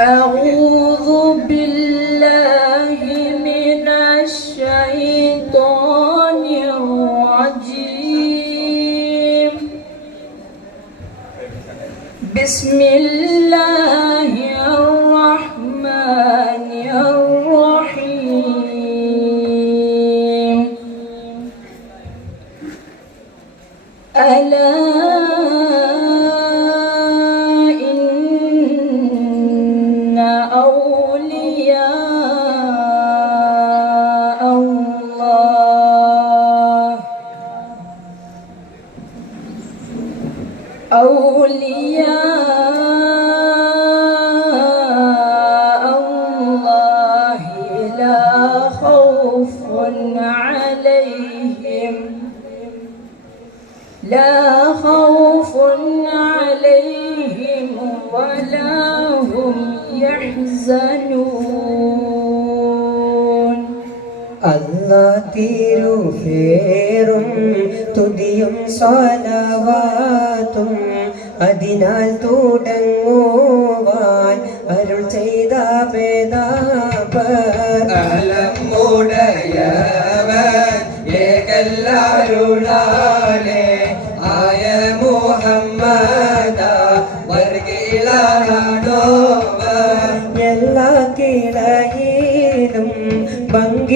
أعوذ بالله من الشيطان الرجيم. بسم الله الرحمن الرحيم. ألا أولياء الله لا خوف عليهم ولا هم يحزنون. അല്ലാഹ് തിരുഫേറും തുതിയും സ്വലവാത്തും അതിനാൽ തുടങ്ങുവാൻ അരുൾ ചെയ്ത അലമുടയവൻ ഏകല്ലാരുളാലെ ആയ മുഹമ്മദ വർഗിളാണോവൻ എല്ലാ കിളയിലും ഭംഗിളായോവൻ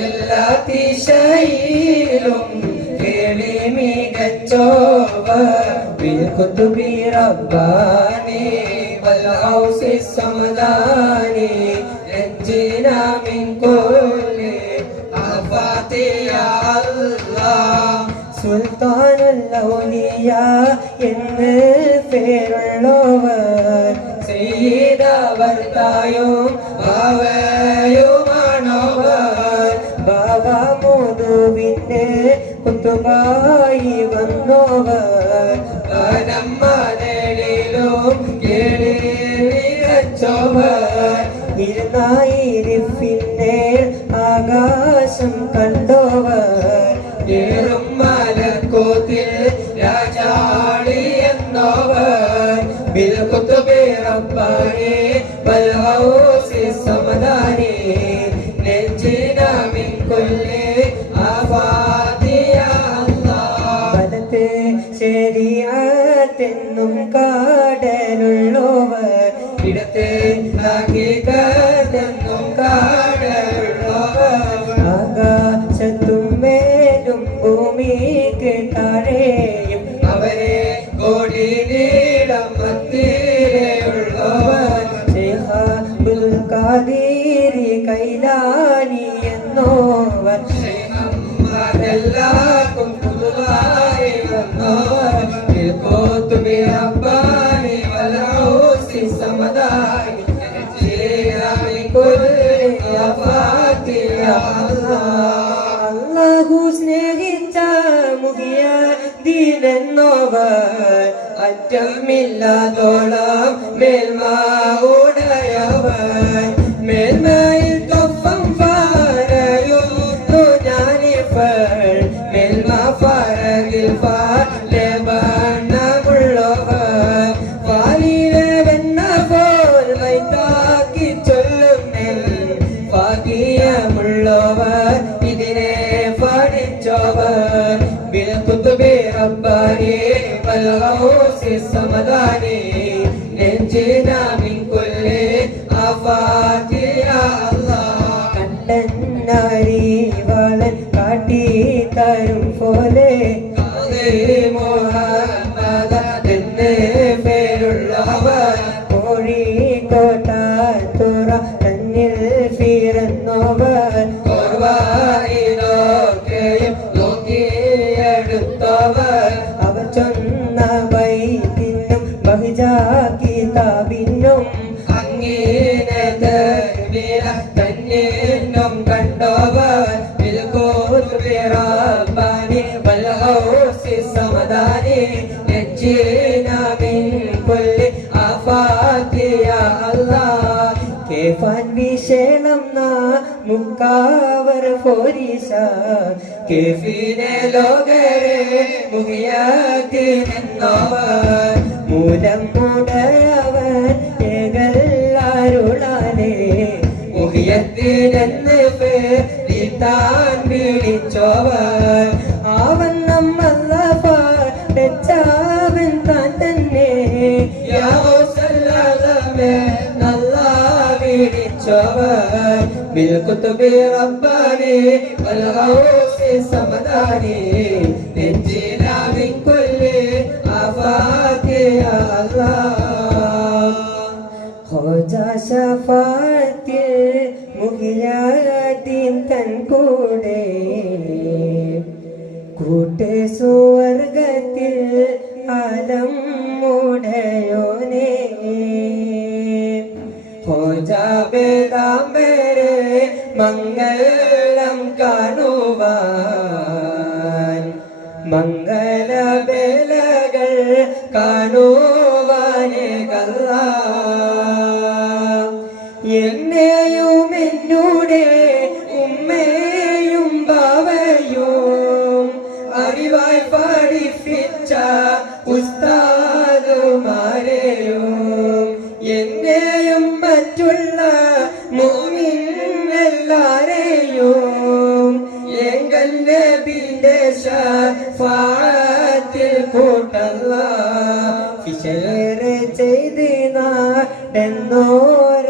എല്ലാ ദിശയിലും കേളി മികച്ചോവൻ ബിൽകുതുബി റബ്ബാനി വൽഔസി സമദാനി നജ്ജിനാ മിൻ കുല്ലി ആഫാതി യാ അല്ലാഹ്. സുൽത്താനുൽ ഔലിയ എന്ന് പേരുള്ളവർ സയ്യിദവർ തായും ഭാവയുമാണവർ ബാബ മോദുവിന്റെ കുത്തുബായി വന്നവർ വനമ്മലിലും കേളി മികച്ചവർ ഇരുന്നായിരിപ്പിന്റെ ആകാശം കണ്ടവർ ഏറും മലക്കൂത്തിൽ രാജാളി എന്നവർ ബിൽകുതുബി റബ്ബാനി വൽഔസി സമദാനി നജ്ജിനാ മിൻ കുല്ലി ആഫാതി യാ അല്ലാഹ്. വലത്ത് ശരീഅത്തെന്നും കാടലുള്ളവർ ഇടത്ത് ഹഖീഖത്തെന്നും കാടലുള്ളവർ ആകാശത്തും മേലും ഭൂമിക്ക് താഴെയും അവരെ കോടി നീളം മത്തിയിലുള്ളവർ ശൈഖുൽ ഖാദിരി കൈലാനി എന്നോവർ എല്ലാവർക്കും പുതുതായി വന്നവർ ബിൽകുതുബി റബ്ബാനി വൽഔസി സമദാനി നജ്ജിനാ മിൻ കുല്ലി ആഫാതി യാ അല്ലാഹ്. അല്ലാഹു സ്നേഹിച്ച മുഹിയദ്ദീനെന്നോവർ അറ്റമില്ലാതോളം മേൽമ ഉടയവർ മേൽമയിൽ തൊപ്പം പറയുന്നു ഞാനിപ്പോൾ മേൽമ ഫറകിൽ ഫലബണ്ണമുള്ളവർ ഫാലിലെ വെണ്ണ പോൽ വൈതാക്കി ചൊല്ലും നെൽ ഭാഗ്യമുള്ളവർ ഇതിനെ പഠിച്ചവർ ബിൽകുതുബി റബ്ബാനി വൽഔസി സമദാനി നജ്ജിനാ മിൻ കുല്ലി ആഫാതി യാ അല്ലാഹ്. കണ്ടന്നരിവാളൻ കാട്ടി തരും പോലെ മുഹമ്മദ എന്ന് പേരുള്ളവർ കോഴിക്കോട്ടുറ തന്നിൽ പിറന്നവർ ഓർവായിലൊക്കെയും നോക്കിയെടുത്തവർ അവർ ചൊന്ന ബൈത്തിനും ബഹജ കിതാബിനും അങ്ങീനെ തക്ബീര തന്നിന്നും കണ്ടവർ ബിൽകുതുബി റബ്ബാനി വൽഔസി സമദാനി നജ്ജിനാ മിൻ കുല്ലി ആഫാതി യാ അല്ലാഹ്. കേഫാൻ വിശേഷം മുക്കാവർ ഫോരിസ കേഫിനെ ലോകരെ മുഹിയത്തിനെന്നവർ മൂലം മുടയവൻ ഏകല്ലാരുളാനേ മുഹിയത്തിനെന്ന് പേരിട്ടാൻ വിളിച്ചോവർ അവൻ നമ്മല്ല പാടച്ചാവൻ താൻ തന്നെ യാ ഗൗസല്ലമേ നല്ല വിളിച്ചോവർ ബിൽ കുതുബി റബ്ബാനി വൽ ഗൗസി സമദാനി നജ്ജിനാ മിൻ കുല്ലി ആഫാതി യാ അല്ലാഹ് ഖോജാ ശഫാത്തിൽ മുഹിയാദ്ദീൻ തൻ കൂടെ കൂട്ട് സുവർഗത്തിൽ ആലം മുടയോനേ ഖോജാ ബേദാംബരെ മംഗളം കാണുവാൻ മംഗളബേലകൾ കാണുവാനേ കല്ലാ എന്നെയും എന്നൂടെ ഉമ്മയും ബാവയും അറിവായി പഠിപ്പിച്ച ഉസ്താദുമാരെയും എന്നെയും മറ്റുള്ള മുഅ്മിനീങ്ങളെല്ലാരെയും എങ്കൽ നബിന്റെ ശഫാഅത്തിൽ കൂട്ടല്ലാ ഷെയർ ചെയ്ത്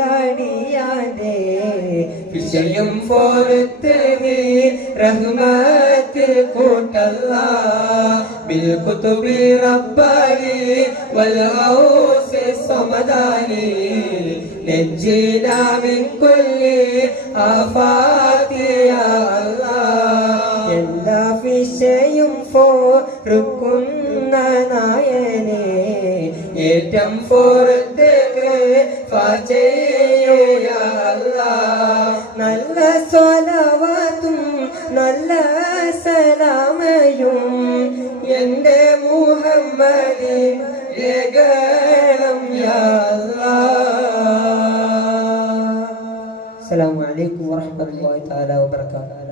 നാടെന്നോരടിയാതെ വിഷയം പോരത്ത് നീ റഹ്മത്തിൽ കൂട്ടല്ലാ ബിൽ കുതുബി റബ്ബാനി വൽ ഗൗസി സമദാനി നജ്ജിനാ മിൻ കുല്ലി ആഫാതി യാ അല്ലാഹ് എല്ലാ വിഷയം ഫോറുക്കുന്ന നായനെ ഏറ്റം പോരത്തേക്ക് ഫാചെയ്യോ യാ അല്ലാഹ് നല്ല സ്വലവാത്തും നല്ല സലാമയും എന്റെ മുഹമ്മദി രേഖണം യാ അല്ലാഹ് അസ്സലാമു അലൈക്കും വറഹ്മത്തുള്ളാഹി തആല വബറകാതുഹു.